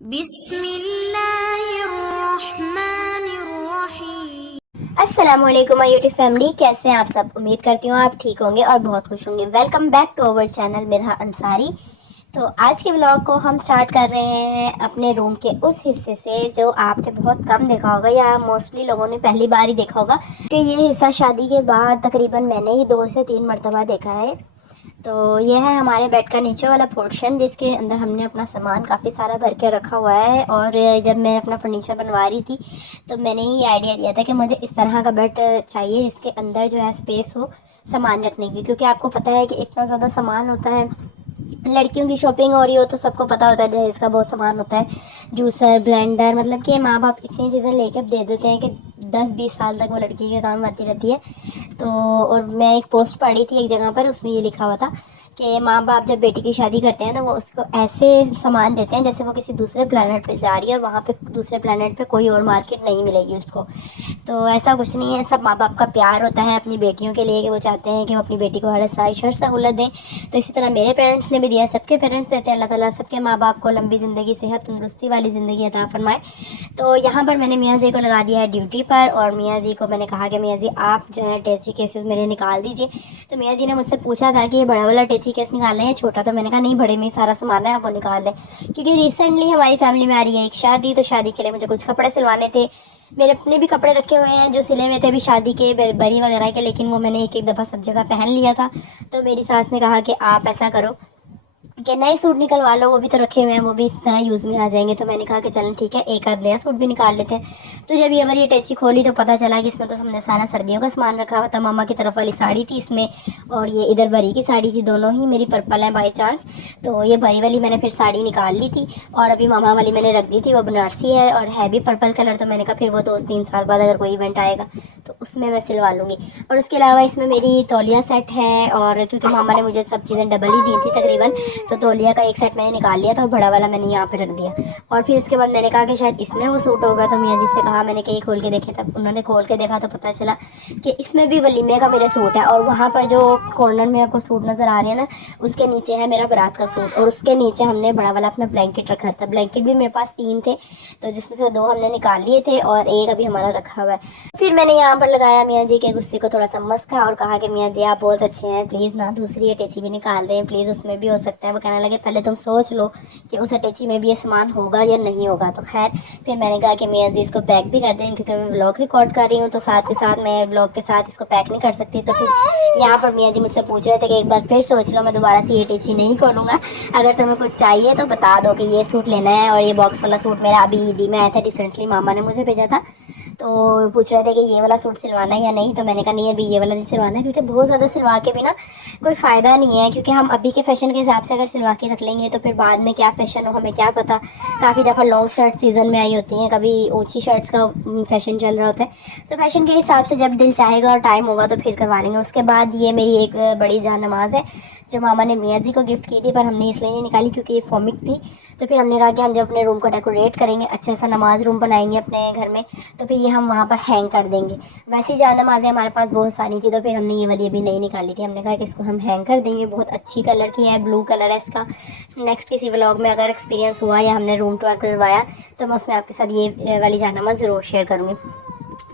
बिस्मिल्लाहिर्रहमानिर्रहीम। अस्सलाम वालेकुम माय यूट्यूब फैमिली, कैसे हैं आप सब। उम्मीद करती हूँ आप ठीक होंगे और बहुत खुश होंगे। Welcome back to our channel Mirha Ansari. तो आज के व्लॉग को हम स्टार्ट कर रहे हैं अपने रूम के उस हिस्से से जो आपने बहुत कम देखा होगा या मोस्टली लोगों ने पहली बार ही देखा होगा कि ये हिस्सा शादी के बाद तकरीबन मैंने ही 2 से 3 मरतबा देखा है। तो ये है हमारे बेड का नीचे वाला पोर्शन जिसके अंदर हमने अपना सामान काफ़ी सारा भर के रखा हुआ है। और जब मैं अपना फर्नीचर बनवा रही थी तो मैंने ये आइडिया दिया था कि मुझे इस तरह का बेड चाहिए, इसके अंदर जो है स्पेस हो सामान रखने की, क्योंकि आपको पता है कि इतना ज़्यादा सामान होता है। लड़कियों की शॉपिंग हो रही हो तो सबको पता होता है दहेज का बहुत सामान होता है, जूसर, ब्लेंडर, मतलब कि माँ बाप इतनी चीज़ें लेकर दे देते हैं कि 10-20 साल तक वो लड़की के काम आती रहती है। तो और मैं एक पोस्ट पढ़ी थी एक जगह पर, उसमें ये लिखा हुआ था कि माँ बाप जब बेटी की शादी करते हैं तो वो उसको ऐसे सामान देते हैं जैसे वो किसी दूसरे प्लेनेट पे जा रही है और वहाँ पे दूसरे प्लेनेट पे कोई और मार्केट नहीं मिलेगी उसको। तो ऐसा कुछ नहीं है, सब माँ बाप का प्यार होता है अपनी बेटियों के लिए कि वो चाहते हैं कि वो अपनी बेटी को हर साइज हर सहूलत दें। तो इसी तरह मेरे पेरेंट्स ने भी दिया, सबके पेरेंट्स देते हैं। अल्लाह ताला सबके माँ बाप को लंबी ज़िंदगी, सेहत, तंदुरुस्ती वाली ज़िंदगी अता फरमाए। तो यहाँ पर मैंने मियाँ जी को लगा दिया है ड्यूटी पर और मियाँ जी को मैंने कहा कि मियाँ जी आप जो है टेची केसेस मेरे निकाल दीजिए। तो मियाँ जी ने मुझसे पूछा था कि ये बड़ा वाला टेची केस निकालना है छोटा, तो मैंने कहा नहीं, बड़े में ही सारा सामान है, आप वो निकाल दें। क्योंकि रिसेंटली हमारी फैमिली में आ रही है एक शादी, तो शादी के लिए मुझे कुछ कपड़े सिलवाने थे। मेरे अपने भी कपड़े रखे हुए हैं जो सिले हुए थे अभी शादी के, बरी वगैरह के, लेकिन वो मैंने एक एक दफ़ा सब जगह पहन लिया था। तो मेरी सास ने कहा कि आप ऐसा करो कि नए सूट निकलवा लो, वो भी तो रखे हुए हैं, वो भी इस तरह यूज़ में आ जाएंगे। तो मैंने कहा कि चलें ठीक है, एक आध नया सूट भी निकाल लेते हैं। तो जब ये वाली अटैची खोली तो पता चला कि इसमें तो हमने सारा सर्दियों का सामान रखा हुआ था। मामा की तरफ वाली साड़ी थी इसमें और ये इधर बरी की साड़ी थी, दोनों ही मेरी पर्पल है बाई चांस। तो ये बरी वाली मैंने फिर साड़ी निकाल ली थी और अभी मामा वाली मैंने रख दी थी, वो बनारसी है और है भी पर्पल कलर। तो मैंने कहा फिर वो 2-3 साल बाद अगर कोई इवेंट आएगा तो उसमें मैं सिलवा लूँगी। और उसके अलावा इसमें मेरी तौलिया सेट है, और क्योंकि मामा ने मुझे सब चीज़ें डबल ही दी थी तकरीबन, तो तौलिया का एक सेट मैंने निकाल लिया था और बड़ा वाला मैंने यहाँ पे रख दिया। और फिर उसके बाद मैंने कहा कि शायद इसमें वो सूट होगा, तो मियाँ जी से कहा, मैंने कहीं खोल के देखे, तब उन्होंने खोल के देखा तो पता चला कि इसमें भी वलीमे का मेरा सूट है। और वहाँ पर जो कॉर्नर में आपको सूट नज़र आ रहे हैं ना, उसके नीचे है मेरा बारात का सूट और उसके नीचे हमने बड़ा वाला अपना ब्लैंकेट रखा था। ब्लैंकेट भी मेरे पास 3 थे, तो जिसमें से 2 हमने निकाल लिए थे और एक अभी हमारा रखा हुआ है। फिर मैंने यहाँ पर लगाया मियाँ जी के गुस्से को थोड़ा सा मस्का और कहा कि मियाँ जी आप बहुत अच्छे हैं, प्लीज़ ना दूसरी अटैची भी निकाल दें प्लीज़, उसमें भी हो सकता है। वो कहने लगे पहले तुम सोच लो कि उस अटैची में भी ये सामान होगा या नहीं होगा। तो खैर फिर मैंने कहा कि मियाँ जी इसको पैक भी कर दें, क्योंकि मैं व्लॉग रिकॉर्ड कर रही हूँ तो साथ के साथ मैं व्लॉग के साथ इसको पैक नहीं कर सकती। तो फिर यहाँ पर मियाँ जी मुझसे पूछ रहे थे कि एक बार फिर सोच लो, मैं दोबारा से ये अटैची नहीं खोलूँगा, अगर तुम्हें कुछ चाहिए तो बता दो कि ये सूट लेना है। और ये बॉक्स वाला सूट मेरा अभी ईदी में आया था रिसेंटली, मामा ने मुझे भेजा था। तो पूछ रहे थे कि ये वाला सूट सिलवाना है या नहीं, तो मैंने कहा नहीं अभी ये वाला नहीं सिलवाना है, क्योंकि बहुत ज़्यादा सिलवा के भी ना कोई फ़ायदा नहीं है। क्योंकि हम अभी के फ़ैशन के हिसाब से अगर सिलवा के रख लेंगे तो फिर बाद में क्या फ़ैशन हो हमें क्या पता। काफ़ी दफ़ा लॉन्ग शर्ट सीज़न में आई होती हैं, कभी ऊंची शर्ट्स का फ़ैशन चल रहा होता है। तो फ़ैशन के हिसाब से जब दिल चाहेगा और टाइम होगा तो फिर करवा लेंगे। उसके बाद ये मेरी एक बड़ी जान नमाज़ है जो मामा ने मियाँ जी को गिफ्ट की थी, पर हमने इसलिए नहीं निकाली क्योंकि ये फॉमिक थी। तो फिर हमने कहा कि हम जब अपने रूम को डेकोरेट करेंगे, अच्छा सा नमाज़ रूम बनाएंगे अपने घर में, तो फिर ये हम वहाँ पर हैंग कर देंगे। वैसे जान नमाज़ें हमारे पास बहुत सारी थी, तो फिर हमने ये वाली अभी नहीं निकाली थी। हमने कहा कि इसको हम हैंग कर देंगे, बहुत अच्छी कलर की है, ब्लू कलर है इसका। नेक्स्ट किसी व्लॉग में अगर एक्सपीरियंस हुआ या हमने रूम टूर करवाया तो मैं उसमें आपके साथ ये वाली जान नमाज़ ज़रूर शेयर करूँगी।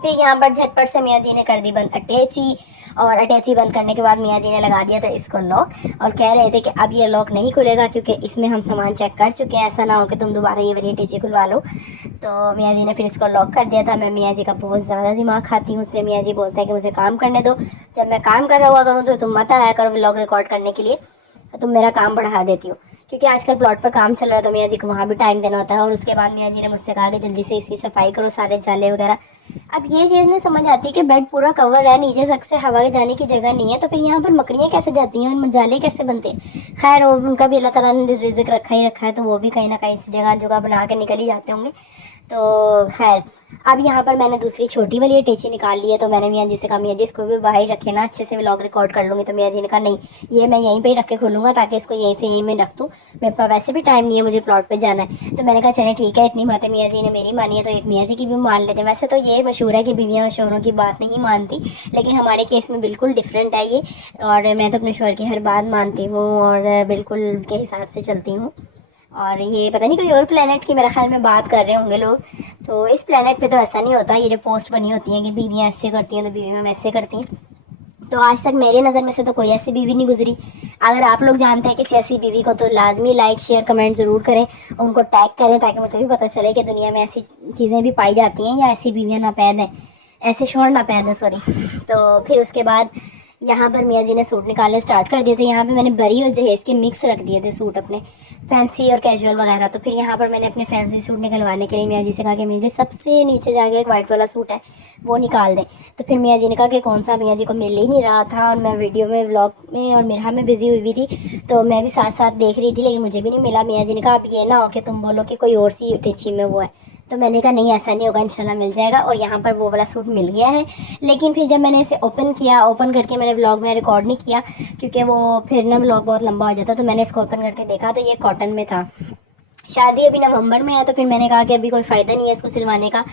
फिर यहाँ पर झटपट से मियाँ जी ने कर दी बंद अटैची, और अटैची बंद करने के बाद मियाँ जी ने लगा दिया था इसको लॉक, और कह रहे थे कि अब ये लॉक नहीं खुलेगा क्योंकि इसमें हम सामान चेक कर चुके हैं, ऐसा ना हो कि तुम दोबारा ये वाली अटैची खुलवा लो। तो मियाँ जी ने फिर इसको लॉक कर दिया था। मैं मियाँ जी का बहुत ज़्यादा दिमाग खाती हूँ, इसलिए मियाँ जी बोलते हैं कि मुझे काम करने दो, जब मैं काम कर रहा हुआ करूँ तो तुम मत आया करो व्लॉग रिकॉर्ड करने के लिए, तुम मेरा काम बढ़ा देती हो। क्योंकि आजकल प्लॉट पर काम चल रहा है तो मियाँ जी को वहाँ भी टाइम देना होता है। और उसके बाद मियाँ जी ने मुझसे कहा कि जल्दी से इसकी सफाई करो, सारे जाले वगैरह। अब ये चीज़ नहीं समझ आती कि बेड पूरा कवर है, नीचे तक से हवा जाने की जगह नहीं है, तो फिर यहाँ पर मकड़ियाँ कैसे जाती हैं और जाले कैसे बनते हैं। खैर वो उनका भी अल्लाह ताला ने रिज़्क रखा ही रखा है, तो वो भी कहीं ना कहीं से जगह जगह बना के निकल ही जाते होंगे। तो खैर अब यहाँ पर मैंने दूसरी छोटी वाली अटैची निकाल ली है। तो मैंने मियाँ जी से कहा मियाँ जी इसको भी बाहर रखे ना, अच्छे से व्लॉग रिकॉर्ड कर लूँगी। तो मियाँ जी ने कहा नहीं, ये मैं यहीं पे ही रख के खोलूँगा ताकि इसको यहीं से यहीं में रख दूँ, मेरे पास वैसे भी टाइम नहीं है, मुझे प्लॉट पे जाना है। तो मैंने कहा चले ठीक है, इतनी बातें मियाँ जी ने मेरी मानी है तो एक मियाँ जी की भी मान लेते हैं। वैसे तो ये मशहूर है कि बीवियाँ शोहरों की बात नहीं मानती, लेकिन हमारे केस में बिल्कुल डिफरेंट है ये, और मैं तो अपने शोहर की हर बात मानती हूँ और बिल्कुल उनके हिसाब से चलती हूँ। और ये पता नहीं कोई और प्लेनेट की मेरे ख्याल में बात कर रहे होंगे लोग। तो इस प्लेनेट पे तो ऐसा नहीं होता, ये जो पोस्ट बनी होती है कि बीवियाँ ऐसे करती हैं तो बीवी हम ऐसे करती हैं। तो आज तक मेरी नज़र में से तो कोई ऐसी बीवी नहीं गुजरी। अगर आप लोग जानते हैं किसी ऐसी बीवी को तो लाजमी लाइक शेयर कमेंट ज़रूर करें, उनको टैग करें ताकि मुझे भी पता चले कि दुनिया में ऐसी चीज़ें भी पाई जाती हैं या ऐसी बीवियाँ नापैद हैं, ऐसे शोहर नापैद हैं, सॉरी। तो फिर उसके बाद यहाँ पर मियाँ जी ने सूट निकालने स्टार्ट कर दिए थे। यहाँ पे मैंने बरी और जहेज़ के मिक्स रख दिए थे सूट अपने, फैंसी और कैजुअल वगैरह। तो फिर यहाँ पर मैंने अपने फैंसी सूट निकलवाने के लिए मियाँ जी से कहा कि मेरे सबसे नीचे जाके एक वाइट वाला सूट है वो निकाल दें। तो फिर मियाँ जी ने कहा कि कौन सा, मियाँ जी को मिल ही नहीं रहा था और मैं वीडियो में व्लॉग में और मेरा में बिज़ी हुई थी, तो मैं भी साथ साथ देख रही थी लेकिन मुझे भी नहीं मिला। मियाँ जी ने कहा अब ये ना हो कि तुम बोलो कि कोई और सी टिची में वो है। तो मैंने कहा नहीं, ऐसा नहीं होगा, इंशाल्लाह मिल जाएगा। और यहाँ पर वो वाला सूट मिल गया है। लेकिन फिर जब मैंने इसे ओपन किया, ओपन करके मैंने व्लॉग में रिकॉर्ड नहीं किया क्योंकि वो फिर ना व्लॉग बहुत लंबा हो जाता। तो मैंने इसको ओपन करके देखा तो ये कॉटन में था। शादी अभी नवंबर में है तो फिर मैंने कहा कि अभी कोई फ़ायदा नहीं है इसको सिलवाने का,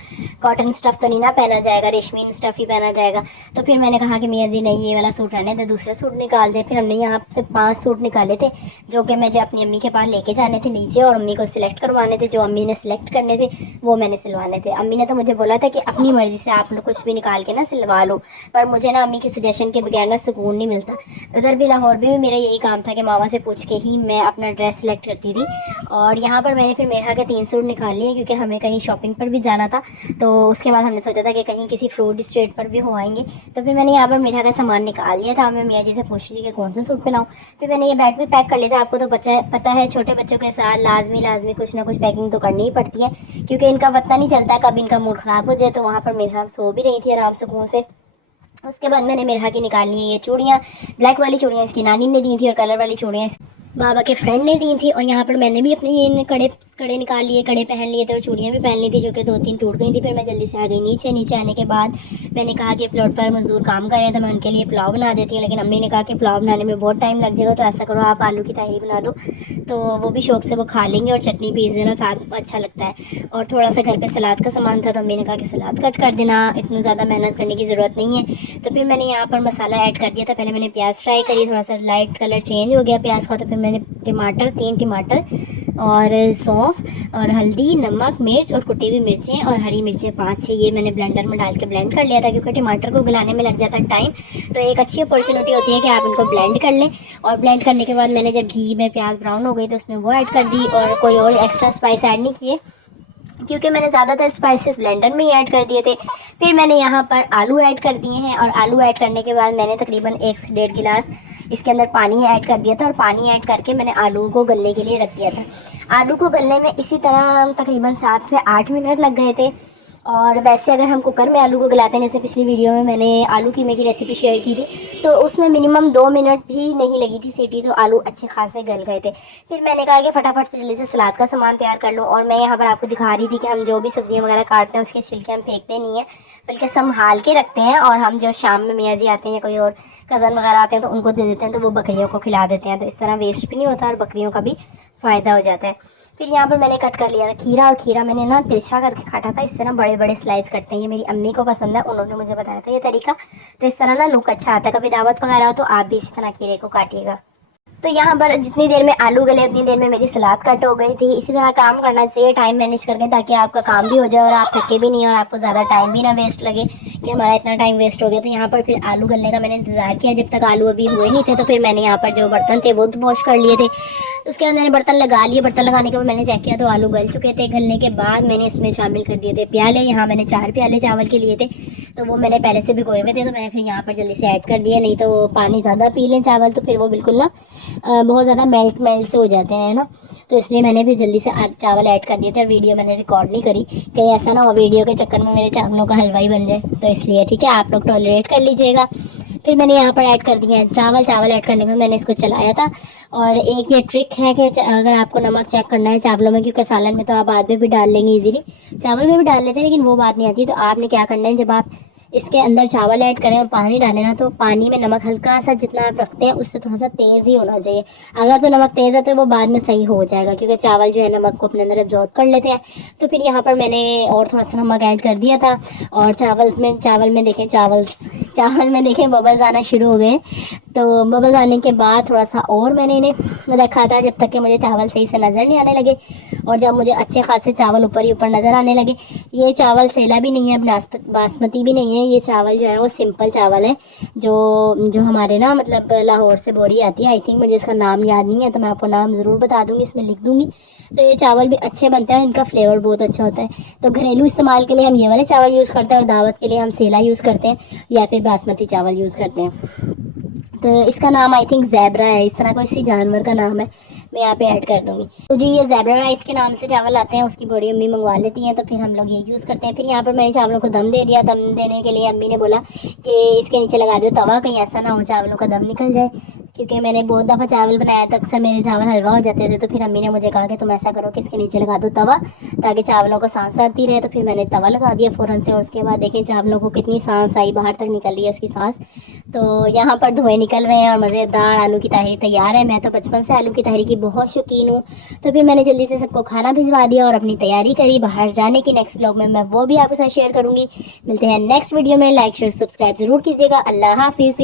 कॉटन स्टफ़ तो नहीं ना पहना जाएगा, रेशमी स्टफ़ ही पहना जाएगा। तो फिर मैंने कहा कि मियाँ जी नहीं, ये वाला सूट रहने दे, दूसरा सूट निकाल दे। फिर हमने यहाँ से 5 सूट निकाले थे जो कि मुझे अपनी अम्मी के पास लेके जाने थे नीचे, और अम्मी को सिलेक्ट करवाने थे। जो अम्मी ने सिलेक्ट करने थे वो मैंने सिलवाने थे। अम्मी ने तो मुझे बोला था कि अपनी मर्ज़ी से आप लोग कुछ भी निकाल के ना सिलवा लो, पर मुझे ना अम्मी के सजेशन के बगैर ना सुकून नहीं मिलता। उधर भी लाहौर में भी मेरा यही काम था कि मामा से पूछ के ही मैं अपना ड्रेस सेलेक्ट करती थी। और यहाँ पर मैंने फिर मेरा के 3 सूट निकाल लिए क्योंकि हमें कहीं शॉपिंग पर भी जाना था। तो उसके बाद हमने सोचा था कि कहीं किसी फ्रूट स्ट्रीट पर भी हो आएंगे। तो फिर मैंने यहाँ पर मेरा का सामान निकाल लिया था। मैं मियाँ जी से पूछ रही थी कि कौन सा सूट पहनाऊँ। फिर मैंने ये बैग भी पैक कर लिया था। आपको तो पता है छोटे बच्चों के साथ लाजमी कुछ ना कुछ पैकिंग तो करनी ही पड़ती है क्योंकि इनका पता नहीं चलता कब इनका मूड ख़राब हो जाए। तो वहाँ पर मेरा सो भी रही थी आराम सुकून से। उसके बाद मैंने मेरा की निकालनी है ये चूड़ियाँ, ब्लैक वाली चूड़ियाँ इसकी नानी ने दी थी और कलर वाली चूड़ियाँ बाबा के फ्रेंड ने दी थी। और यहाँ पर मैंने भी अपने ये कड़े निकाल लिए, कड़े पहन लिए थे और चूड़ियाँ भी पहन ली थी जो कि 2-3 टूट गई थी। फिर मैं जल्दी से आ गई नीचे। नीचे आने के बाद मैंने कहा कि प्लॉट पर मजदूर काम कर रहे थे, मैं उनके लिए पुलाव बना देती हूँ। लेकिन अम्मी ने कहा कि पुलाव बनाने में बहुत टाइम लग जाएगा, तो ऐसा करो आप आलू की तहरी बना दो, तो वो भी शौक से वो खा लेंगे और चटनी पीस देना, साथ अच्छा लगता है। और थोड़ा सा घर पर सलाद का सामान था तो अम्मी ने कहा कि सलाद कट कर देना, इतना ज़्यादा मेहनत करने की ज़रूरत नहीं है। तो फिर मैंने यहाँ पर मसाला ऐड कर दिया था। पहले मैंने प्याज फ्राई करी, थोड़ा सा लाइट कलर चेंज हो गया प्याज का। तो फिर मैंने टमाटर, 3 टमाटर और सौंफ और हल्दी, नमक, मिर्च और कुटी हुई मिर्चें और हरी मिर्चें 5-6 ये मैंने ब्लेंडर में डाल के ब्लेंड कर लिया था क्योंकि टमाटर को गलाने में लग जाता है टाइम। तो एक अच्छी अपॉर्चुनिटी होती है कि आप इनको ब्लेंड कर लें। और ब्लेंड करने के बाद मैंने जब घी में प्याज ब्राउन हो गई तो उसमें वो ऐड कर दी और कोई और एक्स्ट्रा स्पाइस ऐड नहीं किए क्योंकि मैंने ज़्यादातर स्पाइसेस ब्लेंडर में ही ऐड कर दिए थे। फिर मैंने यहाँ पर आलू ऐड कर दिए हैं और आलू ऐड करने के बाद मैंने तकरीबन 1 से 1.5 गिलास इसके अंदर पानी ऐड कर दिया था। और पानी ऐड करके मैंने आलू को गलने के लिए रख दिया था। आलू को गलने में इसी तरह तकरीबन 7 से 8 मिनट लग गए थे। और वैसे अगर हम कुकर में आलू को गलाते हैं, जैसे पिछली वीडियो में मैंने आलू कीमे की रेसिपी शेयर की थी, तो उसमें मिनिमम 2 मिनट भी नहीं लगी थी सीटी, तो आलू अच्छे खासे गल गए थे। फिर मैंने कहा कि फटाफट से जल्दी से सलाद का सामान तैयार कर लो। और मैं यहाँ पर आपको दिखा रही थी कि हम जो भी सब्जियाँ वगैरह काटते हैं उसके छिलके हम फेंकते नहीं हैं, बल्कि संभाल के रखते हैं। और हम जो शाम में मियाँ जी आते हैं या कोई और कज़न वगैरह आते हैं तो उनको दे देते हैं, तो वो बकरियों को खिला देते हैं। तो इस तरह वेस्ट भी नहीं होता और बकरियों का भी फ़ायदा हो जाता है। फिर यहाँ पर मैंने कट कर लिया था खीरा, और खीरा मैंने ना तिरछा करके काटा था। इस तरह बड़े बड़े स्लाइस करते हैं, ये मेरी अम्मी को पसंद है, उन्होंने मुझे बताया था ये तरीका। तो इस तरह ना लुक अच्छा आता है। कभी दावत वगैरह हो तो आप भी इसी तरह खीरे को काटिएगा। तो यहाँ पर जितनी देर में आलू गले उतनी देर में मेरी सलाद कट हो गई थी। इसी तरह काम करना चाहिए टाइम मैनेज करके, ताकि आपका काम भी हो जाए और आप थके भी नहीं और आपको ज़्यादा टाइम भी ना वेस्ट लगे कि हमारा इतना टाइम वेस्ट हो गया। तो यहाँ पर फिर आलू गलने का मैंने इंतज़ार किया जब तक आलू अभी हुए नहीं थे। तो फिर मैंने यहाँ पर जो बर्तन थे वो तो वॉश कर लिए थे। उसके बाद मैंने बर्तन लगा लिए। बर्तन लगाने के बाद मैंने चेक किया तो आलू गल चुके थे। गलने के बाद मैंने इसमें शामिल कर दिए थे प्याले। यहाँ मैंने 4 प्याले चावल के लिए थे, तो वो मैंने पहले से भिगोए हुए थे, तो मैंने फिर यहाँ पर जल्दी से ऐड कर दिया। नहीं तो वो पानी ज़्यादा पी लें चावल तो फिर वो बिल्कुल ना बहुत ज़्यादा मेल्ट से हो जाते हैं ना। तो इसलिए मैंने फिर जल्दी से चावल ऐड कर दिए थे। और वीडियो मैंने रिकॉर्ड नहीं करी, कहीं ऐसा ना हो वीडियो के चक्कर में मेरे चावलों का हलवा ही बन जाए, तो इसलिए ठीक है, आप लोग टॉलरेट कर लीजिएगा। फिर मैंने यहाँ पर ऐड कर दिया है चावल ऐड करने के बाद मैंने इसको चलाया था। और एक ये ट्रिक है कि अगर आपको नमक चेक करना है चावलों में, क्योंकि सालन में तो आप बाद में भी डाल लेंगे इजीली, चावल में भी डाल लेते हैं लेकिन वो बात नहीं आती। तो आपने क्या करना है, जब आप इसके अंदर चावल ऐड करें और पानी डालें ना, तो पानी में नमक हल्का सा जितना आप रखते हैं उससे थोड़ा सा तेज़ ही होना चाहिए। अगर तो नमक तेज़ है तो वो बाद में सही हो जाएगा, क्योंकि चावल जो है नमक को अपने अंदर एब्जॉर्ब कर लेते हैं। तो फिर यहाँ पर मैंने और थोड़ा सा नमक ऐड कर दिया था। और चावल में देखें, चावल चावल में देखें बबल्स आना शुरू हो गए। तो बबल्स आने के बाद थोड़ा सा और मैंने इन्हें रखा था, जब तक कि मुझे चावल सही से नज़र नहीं आने लगे। और जब मुझे अच्छे खासे चावल ऊपर ही ऊपर नज़र आने लगे, ये चावल सेला भी नहीं है, बासमती भी नहीं है, ये चावल जो है वो सिंपल चावल है, जो जो हमारे ना मतलब लाहौर से बोरी आती है। आई थिंक मुझे इसका नाम याद नहीं है, तो मैं आपको नाम ज़रूर बता दूँगी, इसमें लिख दूँगी। तो ये चावल भी अच्छे बनते हैं, इनका फ्लेवर बहुत अच्छा होता है। तो घरेलू इस्तेमाल के लिए हम ये वाले चावल यूज़ करते हैं, और दावत के लिए हम सेला यूज़ करते हैं या फिर बासमती चावल यूज़ करते हैं। तो इसका नाम आई थिंक ज़ेबरा है, इस तरह कोई किसी जानवर का नाम है, मैं यहाँ पे ऐड कर दूँगी। तो जी ये ज़ेबरा राइस के नाम से चावल आते हैं, उसकी बड़ी अम्मी मंगवा लेती हैं, तो फिर हम लोग ये यूज़ करते हैं। फिर यहाँ पर मैंने चावलों को दम दे दिया। दम देने के लिए अम्मी ने बोला कि इसके नीचे लगा दो तवा, कहीं ऐसा ना हो चावलों का दम निकल जाए, क्योंकि मैंने बहुत दफ़ा चावल बनाया तो अक्सर मेरे चावल हलवा हो जाते थे। तो फिर अम्मी ने मुझे कहा कि तुम ऐसा करो कि इसके नीचे लगा दो तवा, ताकि चावलों को सांस आती रहे। तो फिर मैंने तवा लगा दिया फ़ौरन से, और उसके बाद देखें चावलों को कितनी सांस आई, बाहर तक निकल रही है उसकी सांस। तो यहाँ पर धुएँ निकल रहे हैं और मज़ेदार आलू की तहरी तैयार है। मैं तो बचपन से आलू की तहरी की बहुत शौकीन हूँ। तो फिर मैंने जल्दी से सबको खाना भिजवा दिया और अपनी तैयारी करी बाहर जाने की। नेक्स्ट व्लॉग में मैं वो भी आपके साथ शेयर करूँगी। मिलते हैं नेक्स्ट वीडियो में। लाइक शेयर सब्सक्राइब ज़रूर कीजिएगा। अल्लाह हाफिज़।